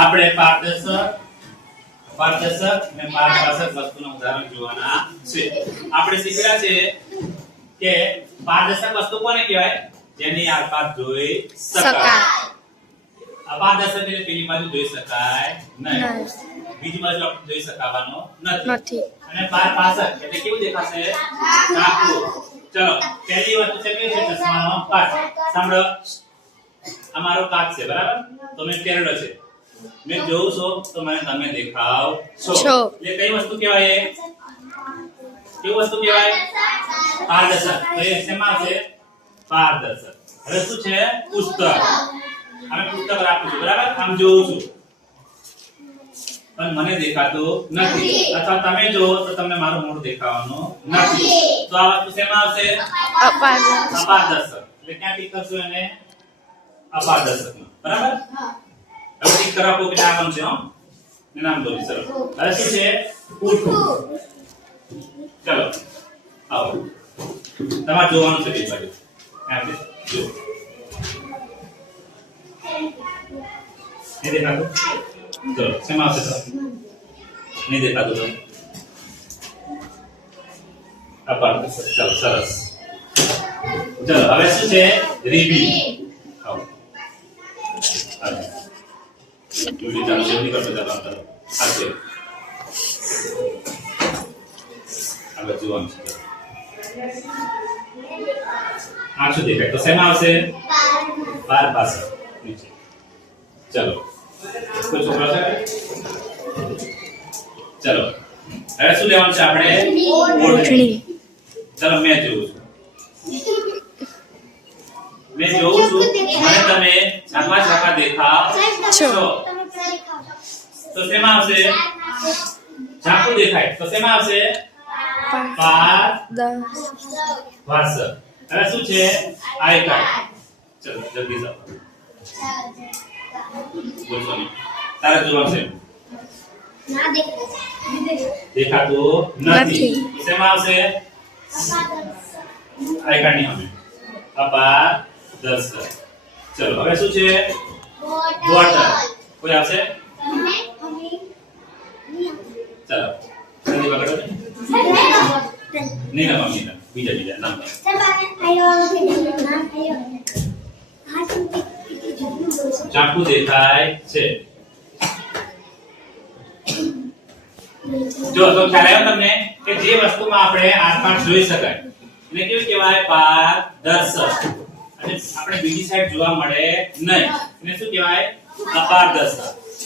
આપણે પારદર્શક પારદર્શક અને પારદર્શક વસ્તુના ઉદાહરણ જોવાના છે. આપણે શીખ્યા છે કે પારદર્શક વસ્તુ કોને કહેવાય? જેની આરપાર જોઈ શકાય. અપારદર્શક એટલે પેલી બાજુ જોઈ શકાય નહીં. બીજી બાજુ આપણે જોઈ શકાવાનો નથી. અને પારભાષક એટલે કેવું દેખાશે? કાકડું ચલો પહેલી વસ્તુ છે કે ચશ્માનો કાચ સાંભળો. અમારો મારો કાચ છે બરાબર? તો મેં પહેરેલો છે. મેં જોઉં છું તો મને તમે દેખાવ છો. એટલે કઈ વસ્તુ કહેવાય એ? કેવું વસ્તુ કહેવાય? પારદર્શક. તો એ શેમાં છે? પારદર્શક. હવે શું છે? પુસ્તક. અમે પુસ્તક રાખું છું બરાબર? આમ જોઉં છું. પણ મને દેખાતું નથી. અથવા તમે જો તો તમને મારું મોઢું દેખાવાનું નથી. તો આ વસ્તુ શેમાં આવશે? અપારદર્શક. અપારદર્શક. એટલે ક્યાં ટીક કરશું એને? અપારદર્શક બરાબર? હવે ટીક કરવા આપો કે નામ દો સર હવે શું છે? ઉઠવું. ચલો. આવો. તમારે જોવાનું છે બે બાજુ. છે જો નહીં દેખાતું? ચલો. શેમાં આવશે સર? નહીં દેખાતું તો અપારદર્શક ચલો, સરસ. ચલો, હવે શું છે? રીબી આવો હાલો ચાલુ હવે શું લેવાનું છે આપણે ઓઢણી ચલો મેં જોઉં છું મેં જોઉં છું મને તમે ઝાંખા ઝાંખા દેખાવ છો. તો શેમાં આવશે? ઝાંખું દેખાય. તો શેમાં આવશે? પાર દસ વાસ હવે શું છે? આઈ કાર્ડ ચલો જલ્દી જાઓ. બોલશો નહીં તારે જોવાનું છે? દેખાતું નથી. નથી. શેમાં આવશે? આઈ કાર્ડની અમે અપાર દસ ચલો હવે શું છે? વોટર કોઈ આવશે ચલો જલ્દી પકડો ને. નહીં ના મમ્મી ના બીજા બીજા નામ. ચાકુ દેખાય છે જો તો ખ્યાલ આવ્યો તમને કે જે વસ્તુમાં આપણે આસપાસ જોઈ શકાય એને કેવું કહેવાય પારદર્શક અને આપણે બીજી સાઈડ જોવા મળે નહીં એને શું કહેવાય અપારદર્શક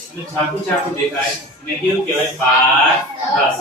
અને ચાકુ ચાકુ દેખાય એને કેવું કહેવાય પારદર્શક.